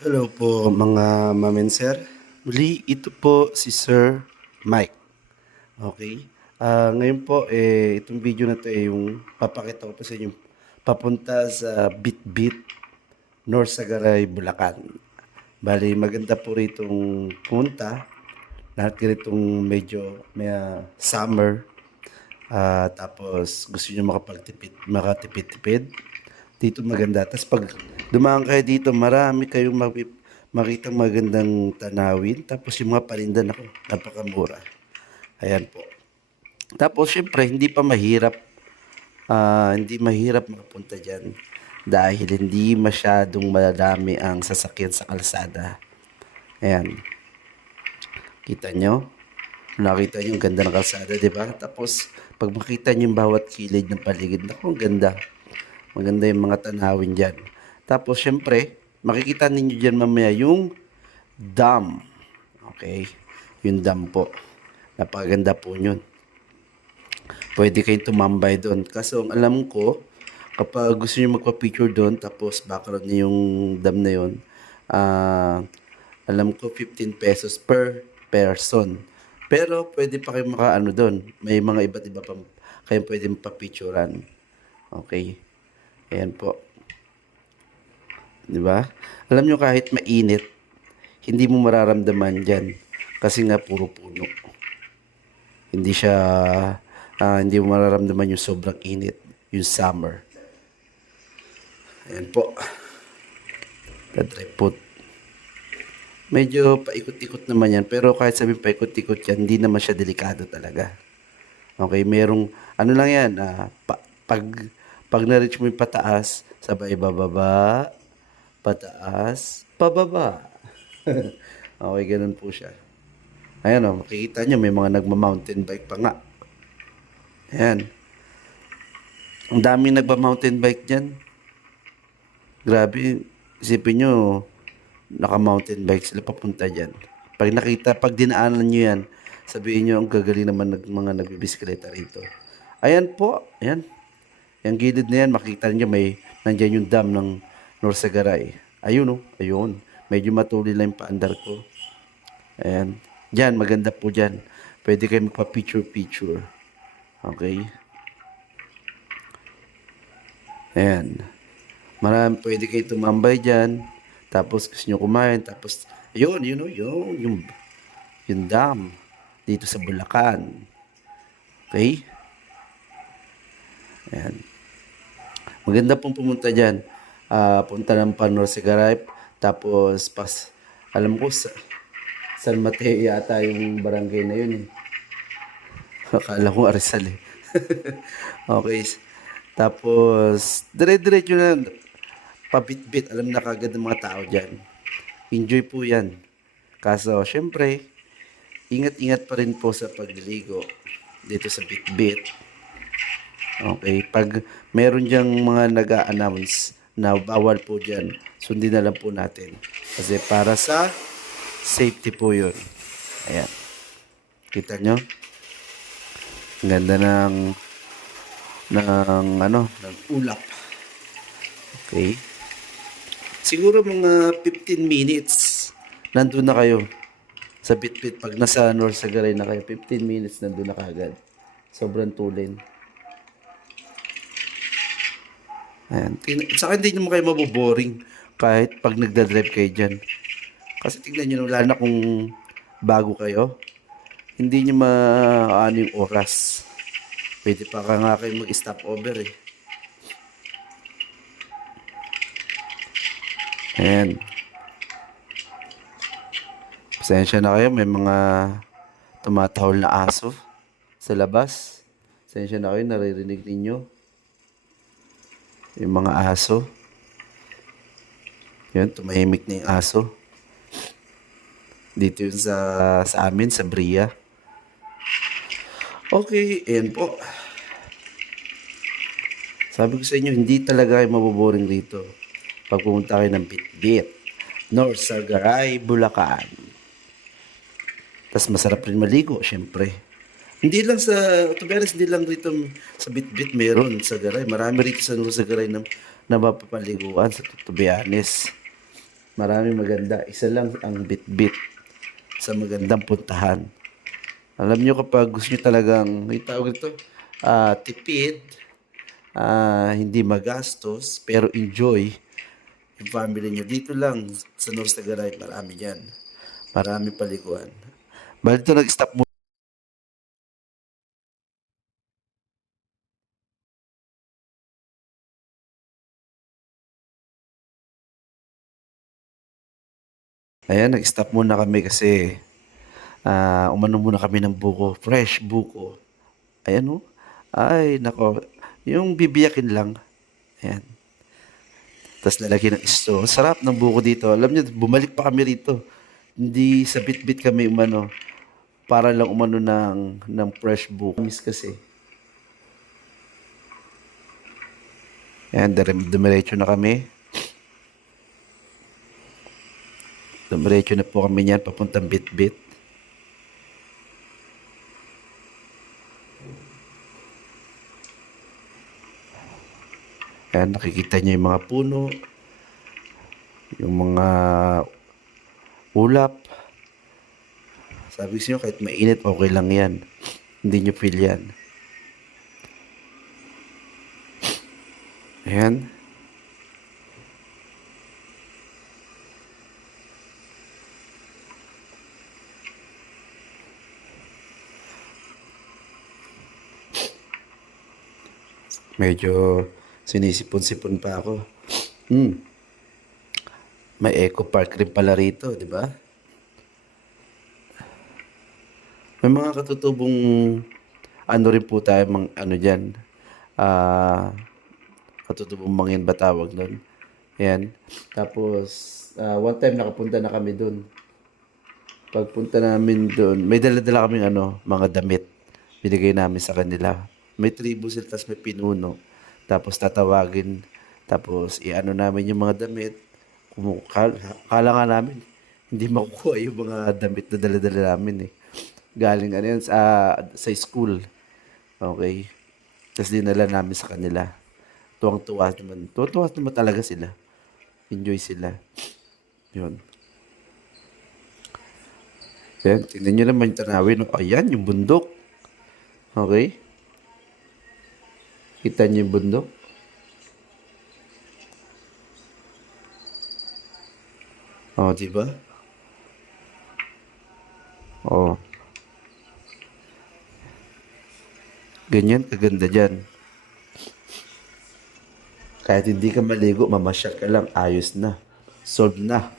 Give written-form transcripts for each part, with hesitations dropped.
Hello po mga mamenser. Muli, ito po si Sir Mike. Okay? Ngayon po, itong video na to yung papakita ko po sa inyo papunta sa Bitbit, North Sagaray, Bulacan. Bali, maganda po ritong punta. Lahat ganitong medyo may summer. Tapos gusto nyo makatipid-tipid. Dito maganda. Tapos pag dumaan kayo dito, marami kayong makitang magandang tanawin. Tapos yung mga paninda ako, napakamura. Ayan po. Tapos syempre, hindi mahirap makapunta dyan. Dahil hindi masyadong madami ang sasakyan sa kalsada. Ayan. Kita nyo? Nakita nyo yung ganda ng kalsada, di ba? Tapos, pag makita nyo yung bawat kilid ng paligid, naku, ang ganda. Maganda yung mga tanawin dyan. Tapos, syempre, makikita ninyo dyan mamaya yung dam. Okay? Yung dam po. Napakaganda po yun. Pwede kayong tumambay doon. Kaso, ang alam ko, kapag gusto nyo magpa-picture doon, tapos background nyo yung dam na yun, alam ko 15 pesos per person. Pero pwede pa kayo makaano doon. May mga iba't iba pa kayong pwede mapapicturean. Okay? Ayan po. 'Di ba? Alam nyo kahit mainit, hindi mo mararamdaman diyan kasi nga puro puno. Hindi siya hindi mo mararamdaman yung sobrang init, yung summer. Ayan po. Kadrepot. Medyo paikot-ikot naman yan, pero kahit sabihin paikot-ikot yan, hindi naman siya delikado talaga. Okay, merong, ano lang yan, pag na-reach mo yung pataas, sabay bababa, pataas, pababa. Okay, ganun po siya. Ayan o, makikita nyo, may mga nagma-mountain bike pa nga. Ayan. Ang daming nagma-mountain bike dyan. Grabe, isipin nyo, naka-mountain bike sila papunta dyan. Pag dinaanan nyo yan, sabihin nyo, ang gagaling naman mga nagbibisikleta rito. Ayan po, ayan. Yung gilid na yan, makikita niyo nandyan yung dam ng Norsagaray. Ayun oh, ayun. Medyo matuli lang yung paandar ko. Ayan. Diyan, maganda po dyan. Pwede kayo magpa-picture-picture. Okay? Ayan. Pwede kayo tumambay dyan. Tapos gusto nyo kumain. Tapos, ayun, yun oh, yung dam. Dito sa Bulacan. Okay? Ayan. Maganda pong pumunta dyan. Punta ng Panor Sigaray. Tapos, alam ko, San Mateo yata yung barangay na yun eh. Akala ko Arizal eh. Okay. Tapos, dire-diretso na, pabit-bit. Alam na kagad ng mga tao dyan. Enjoy po yan. Kaso, syempre, ingat-ingat pa rin po sa pagliligo dito sa Bitbit. Okay, pag meron diyang mga nag-a-announce na bawal po dyan, sundin na lang po natin. Kasi para sa safety po yun. Ayan. Kita nyo? Ang ganda ng ulap. Okay. Siguro mga 15 minutes nandun na kayo sa Bitbit. Pag nasa North Sagaray na kayo, 15 minutes nandun na kagad. Sobrang tulin. Ayan. Saka hindi naman kayo maboboring kahit pag nagdadrive kayo dyan. Kasi tignan nyo, lalo na kung bago kayo, hindi nyo maano yung oras. Pwede pa ka nga kayo mag-stop over eh. Ayan. Pasensya na kayo, may mga tumatahol na aso sa labas. Pasensya na kayo, naririnig ninyo yung mga aso. Yun, tumahimik na yung aso. Dito yun sa amin, sa Bria. Okay, ayan po. Sabi ko sa inyo, hindi talaga kayo maboboring dito. Pag pumunta kayo ng Bitbit, North Sagaray, Bulacan. Tapos masarap rin maligo, syempre. Hindi lang to be honest, hindi lang rito sa Bitbit meron sa Garay. Marami rito sa Sagaray na mapapaliguan sa to be honest. Maraming maganda. Isa lang ang Bitbit sa magandang puntahan. Alam nyo kapag gusto nyo talagang, may tawag ito, tipid, hindi magastos, pero enjoy yung family nyo. Dito lang sa North Tagaray, marami dyan. Marami paliguan. Bali ito nag-stop mo. Ayan, nag-stop muna kami kasi umano muna kami ng buko. Fresh buko. Ayan o. Ay, nako. Yung bibiyakin lang. Ayan. Tapos lalagyan ng isto. Sarap ng buko dito. Alam niyo, bumalik pa kami rito. Hindi sa bit-bit kami umano. Para lang umano ng fresh buko. Miss kasi. Ayan, dumiretso na kami. Dumiretso na po kami niyan, papuntang bit-bit. Ayan, nakikita niyo yung mga puno, yung mga ulap. Sabi ko sa inyo, kahit mainit, okay lang yan. Hindi nyo feel yan. Ayan. Medyo sinisipon-sipon pa ako. May eco park rin pala rito, di ba? May mga katutubong ano rin po tayo, ano dyan, ah, katutubong mangin ba tawag nun? Ayan. Tapos, one time nakapunta na kami dun. Pagpunta namin dun, may dala-dala kaming ano, mga damit. Binigay namin sa kanila. May tribo sila, tapos may pinuno. Tapos tatawagin. Tapos iano namin yung mga damit. Kala nga namin, hindi makukuha yung mga damit na dala-dala namin eh. Galing ano yan, sa school. Okay. Tapos dinala namin sa kanila. Tuwang-tuwa naman. Tuwang-tuwa naman talaga sila. Enjoy sila. Yun. Ayan, tingnan nyo naman yung tanawin. Ayan, yung bundok. Okay? Kita nyo yung bundok? Oh, di ba? Oh, ganyan kaganda dyan. Kahit hindi ka maligo, mamasyal ka lang, ayos na. Solve na.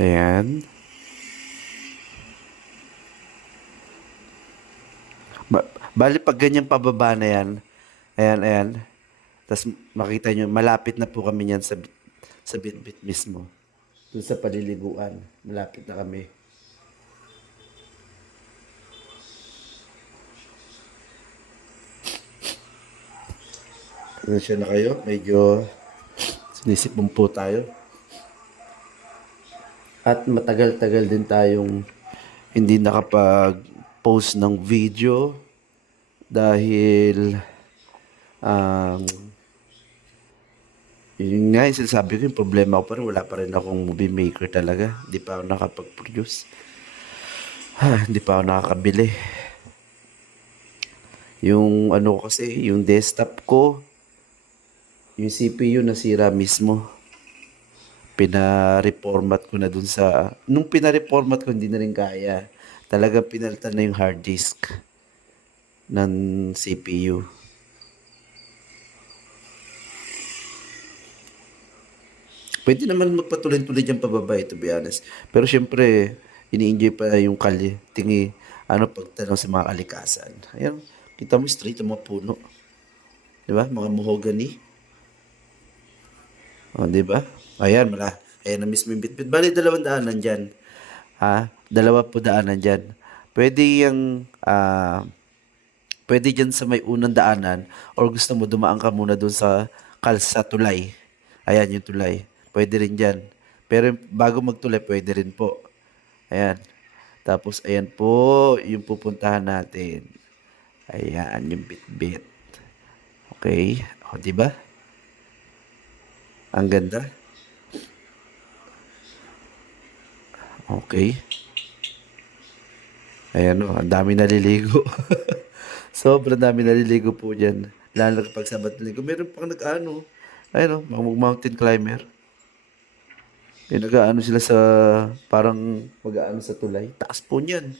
Ayan. Bali pag ganyan pababa na yan, ayan, ayan. Tapos makita nyo, malapit na po kami yan sa Bitbit mismo. Doon sa paliliguan. Malapit na kami. Pasensya na kayo. Medyo sinisipon po tayo. At matagal-tagal din tayong hindi nakapag-post ng video dahil um, yun nga yung sinasabi ko, yung problema ko pa rin, wala pa rin akong movie maker talaga. Hindi pa ako nakapag-produce. Hindi pa ako nakakabili. Yung ano ko kasi, yung desktop ko, yung CPU nasira mismo. Pina-reformat ko na dun sa... Nung pina-reformat ko, hindi na rin kaya. Talaga pinalitan na yung hard disk ng CPU. Pwede naman magpatuloy-tuloy dyan pababa to be honest. Pero syempre, ini-enjoy pa yung pagtanong sa mga kalikasan. Ayan, kita mo straight ang mga puno. Di ba? Mga mahogany. O, di ba? Ayan, ayan na mismo yung bitbit. Bali, 200 dyan. Dalawa po daanan dyan. Pwede yung, pwede dyan sa may unang daanan or gusto mo dumaan ka muna doon sa kalsa tulay. Ayan yung tulay. Pwede rin dyan. Pero bago magtulay, pwede rin po. Ayan. Tapos ayan po yung pupuntahan natin. Ayan yung bit-bit. Okay. O, di ba? Ang ganda. Okay. Ayan o, ang dami naliligo. Sobrang dami naliligo po dyan. Lalo na kapag sabat naligo. Meron pang nag-ano. Ayun o, mga mountain climber. Yung nag-ano sila sa, parang mag-ano sa tulay. Taas po niyan.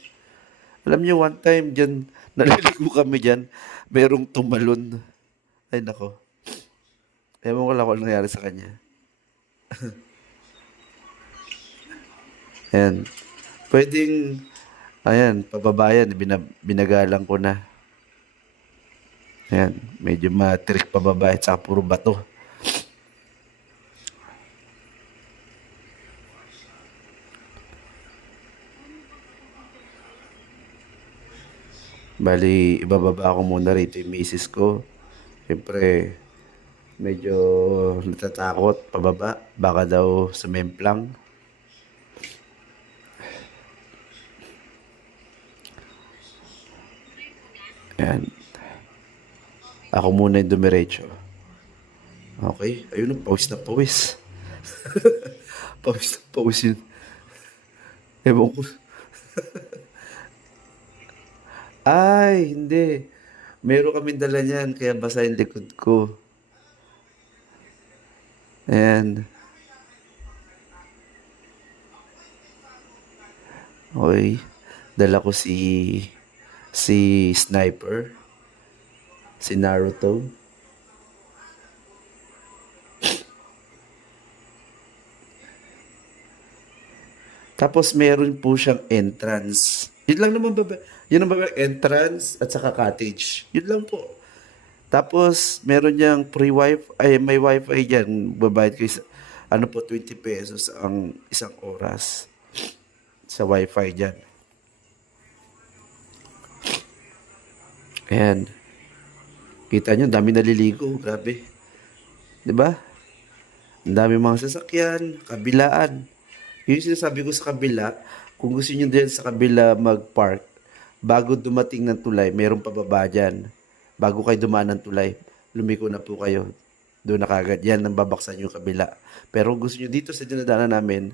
Alam niyo, one time dyan, naliligo kami dyan. Merong tumalon. Ay nako. Ewan ko lang kung ano nangyari sa kanya. Ayan. Pwedeng, ayan, pababayan. Binagalang ko na. Ayan, medyo matirik pababa at saka puro bato. Bali, ibababa ko muna rito yung misis ko. Siyempre, medyo natatakot pababa. Baka daw sumemplang. Ayan. Ako muna yung dumiretso. Okay. Ayun, pawis na pawis. Pawis na pawis yun. Ewan ko. Ay, hindi. Meron kaming dala niyan, kaya basa yung likod ko. Ayan. Okay. Dala ko si Sniper, si Naruto. Tapos meron po siyang entrance. Yun lang naman ba? Yun ang entrance at saka cottage. Yun lang po. Tapos meron niyang free wifi, ay may wifi diyan. Babayad kayo sa, ano po, 20 pesos ang isang oras sa wifi diyan. Ayan. Kita nyo, dami naliligo. Grabe. 'Di ba? Ang dami mga sasakyan, kabilaan. Yung sinasabi ko sa kabila, kung gusto niyo din sa kabila mag-park, bago dumating ng tulay, mayroong pababa dyan. Bago kayo dumaan ng tulay, lumiko na po kayo. Doon na kagad. Yan ang babaksan yung kabila. Pero kung gusto niyo dito sa dinadaanan namin,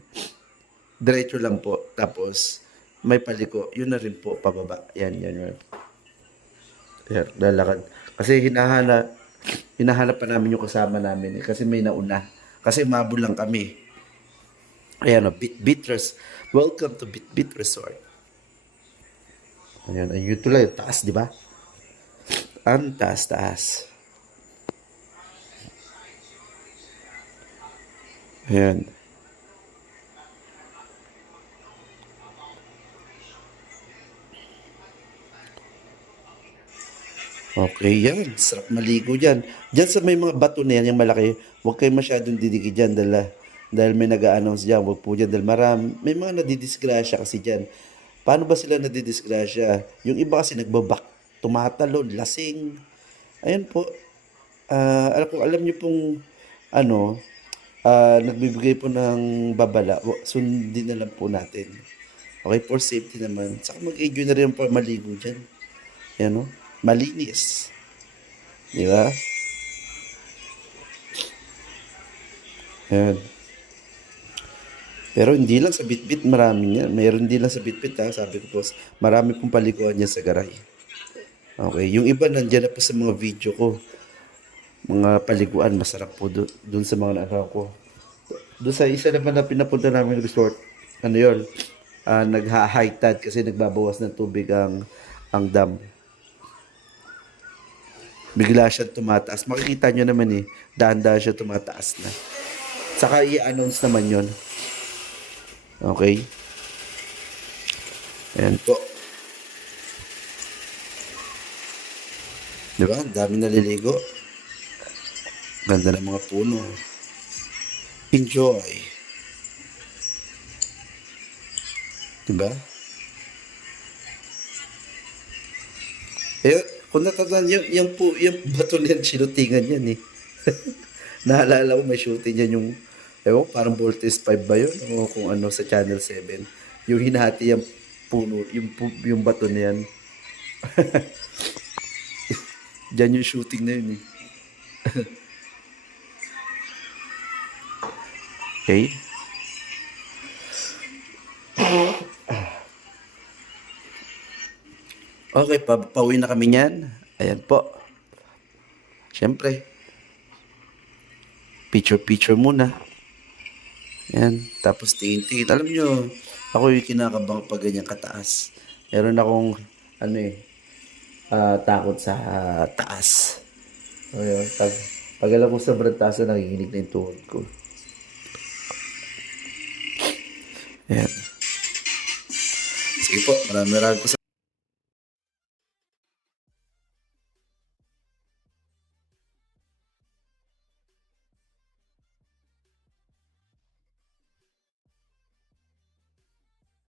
diretso lang po. Tapos, may paliko. Yun na rin po, pababa. Yan, yan, yan. Yan, lalakad. Kasi hinahanap pa namin yung kasama namin. Kasi may nauna. Kasi mabul lang kami. Ayan o, Bit Welcome to Bit Resort. Ayan, ayun tulay. Taas, di ba? Ang taas. Ayan. Okay, yan. Sarap maligo dyan. Dyan sa may mga bato na yan, yung malaki, huwag kayo masyadong didikit dyan dahil may nag-a-announce dyan. Huwag po dyan dahil may mga nadidisgrasya kasi dyan. Paano ba sila nadidisgrasya? Yung iba kasi nagbabak, tumatalon, lasing. Ayan po. Alam niyo pong ano, nagbibigay po ng babala. Sundin na lang po natin. Okay, for safety naman. Saka mag-enjoy na rin po maligo dyan. Yan o. Malinis. Di ba? Yan. Pero hindi lang sa Bitbit, marami yan. Mayroon din lang sa Bitbit ha. Sabi ko po, marami pong paliguan niya sa garay. Okay, yung iba nandiyan na po sa mga video ko. Mga paliguan, masarap po doon sa mga nakaka ko. Doon sa isa naman na pinapunta namin resort, ano yun, nagha-high tide kasi nagbabawas ng tubig ang dam. Bigla siya tumataas. Makikita nyo naman eh, dahan-dahan siya tumataas na. Saka i-announce naman yon. Okay? Ayan po. Diba? Ang dami naliligo. Ganda ng mga puno. Enjoy. Diba? Eh, kung natatandaan yung bato niyan, sinutingan yan eh. Naalala ko may shooting dyan yung, ewan ko, parang Voltes 5 ba yun? O kung ano sa Channel 7. Yung hinati yung puno, yung bato na yan. Dyan yung shooting na yun eh. Okay? Okay, pauwi na kami niyan. Ayan po. Siyempre, picture-picture muna. Ayan. Tapos tingin-tingin. Alam nyo, ako yung kinakabang pag ganyan kataas. Meron akong, ano eh, takot sa taas. Ayun, pag alam ko sobrang taas na nanginginig na yung tuhod ko. Ayan. Sige po, maraming